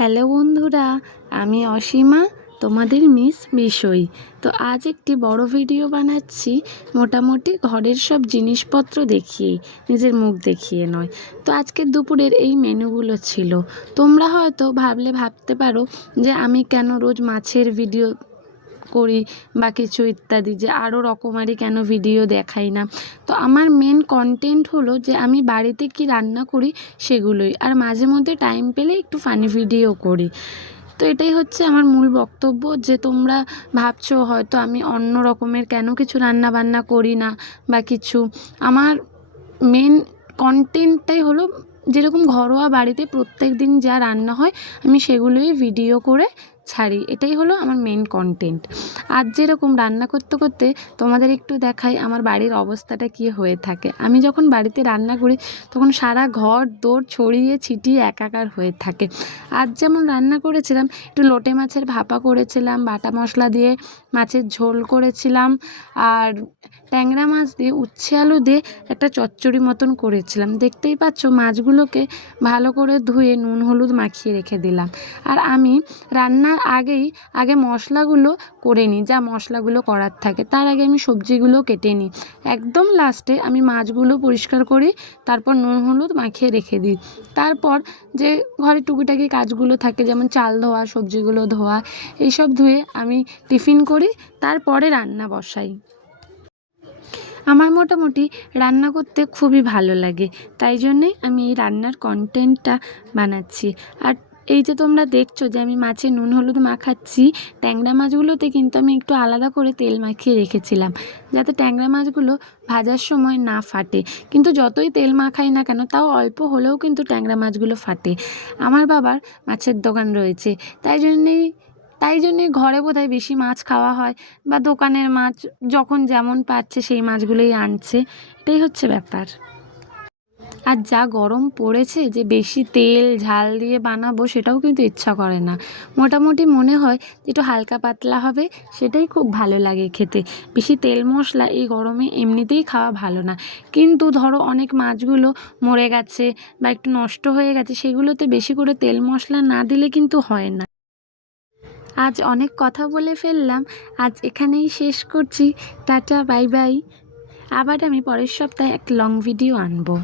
Hello বন্ধুরা, আমি অসীমা, তোমাদের মিস বিষয়। তো আজ একটি বড় ভিডিও বানাচ্ছি, মোটামুটি ঘরের সব জিনিসপত্র দেখিয়ে, নিজের মুখ দেখিয়ে নয়। তো আজকের দুপুরের এই মেনুগুলো ছিল। তোমরা হয়তো ভাবতে পারো যে আমি কেন রোজ মাছের ভিডিও করি বা কিছু ইত্যাদি, যে আরও রকমারি কেন ভিডিও দেখাই না। তো আমার মেন কন্টেন্ট হলো যে আমি বাড়িতে কি রান্না করি সেগুলোই, আর মাঝে মধ্যে টাইম পেলে একটু ফানি ভিডিও করি। তো এটাই হচ্ছে আমার মূল বক্তব্য, যে তোমরা ভাবছো হয়তো আমি অন্য রকমের কেন কিছু রান্না বান্না করি না বা কিছু। আমার মেন কন্টেন্টটাই হলো যেরকম ঘরোয়া বাড়িতে প্রত্যেক দিন যা রান্না হয় আমি সেগুলোই ভিডিও করে ছাড়ি। এটাই হলো আমার মেন কন্টেন্ট। আজ যেরকম রান্না করতে করতে তোমাদের একটু দেখাই আমার বাড়ির অবস্থাটা কী হয়ে থাকে। আমি যখন বাড়িতে রান্না করি তখন সারা ঘর দৌড় ছড়িয়ে ছিটিয়ে একাকার হয়ে থাকে। আজ যেমন রান্না করেছিলাম, একটু লোটে মাছের ভাপা করেছিলাম, বাটা মশলা দিয়ে মাছের ঝোল করেছিলাম, আর ট্যাংরা মাছ দিয়ে উচ্ছে আলু দিয়ে একটা চচ্চড়ি মতন করেছিলাম। দেখতেই পাচ্ছ মাছগুলোকে ভালো করে ধুয়ে নুন হলুদ মাখিয়ে রেখে দিলাম। আর আমি রান্নার আগে মশলাগুলো করে নিই, যা মশলাগুলো করার থাকে। তার আগে আমি সবজিগুলো কেটে নিই। একদম লাস্টে আমি মাছগুলো পরিষ্কার করি, তারপর নুন হলুদ মাখিয়ে রেখে দিই। তারপর যে ঘরে টুকিটাকি কাজগুলো থাকে, যেমন চাল ধোয়া, সবজিগুলো ধোয়া, এইসব ধুয়ে আমি টিফিন করি, তারপরে রান্না বসাই। আমার মোটামুটি রান্না করতে খুবই ভালো লাগে, তাই জন্যেই আমি এই রান্নার কন্টেন্টটা বানাচ্ছি। আর এই যে তোমরা দেখছো যে আমি মাছে নুন হলুদ মাখাচ্ছি, ট্যাংরা মাছগুলোতে কিন্তু আমি একটু আলাদা করে তেল মাখিয়ে রেখেছিলাম, যাতে ট্যাংরা মাছগুলো ভাজার সময় না ফাটে। কিন্তু যতই তেল মাখাই না কেন, তাও অল্প হলেও কিন্তু ট্যাংরা মাছগুলো ফাটে। আমার বাবার মাছের দোকান রয়েছে, তাই জন্যে ঘরে বোধহয় বেশি মাছ খাওয়া হয়, বা দোকানের মাছ যখন যেমন পাচ্ছে সেই মাছগুলোই আনছে। এটাই হচ্ছে ব্যাপার। আর যা গরম পড়েছে, যে বেশি তেল ঝাল দিয়ে বানাবো সেটাও কিন্তু ইচ্ছা করে না। মোটামুটি মনে হয় একটু হালকা পাতলা হবে, সেটাই খুব ভালো লাগে খেতে। বেশি তেল মশলা এই গরমে এমনিতেই খাওয়া ভালো না। কিন্তু ধরো অনেক মাছগুলো মরে গেছে বা একটু নষ্ট হয়ে গেছে, সেগুলোতে বেশি করে তেল মশলা না দিলে কিন্তু হয় না। আজ অনেক কথা বলে ফেললাম, আজ এখানেই শেষ করছি। Tata, bye bye. আবার আমি পরের সপ্তাহে একটা লং ভিডিও আনবো।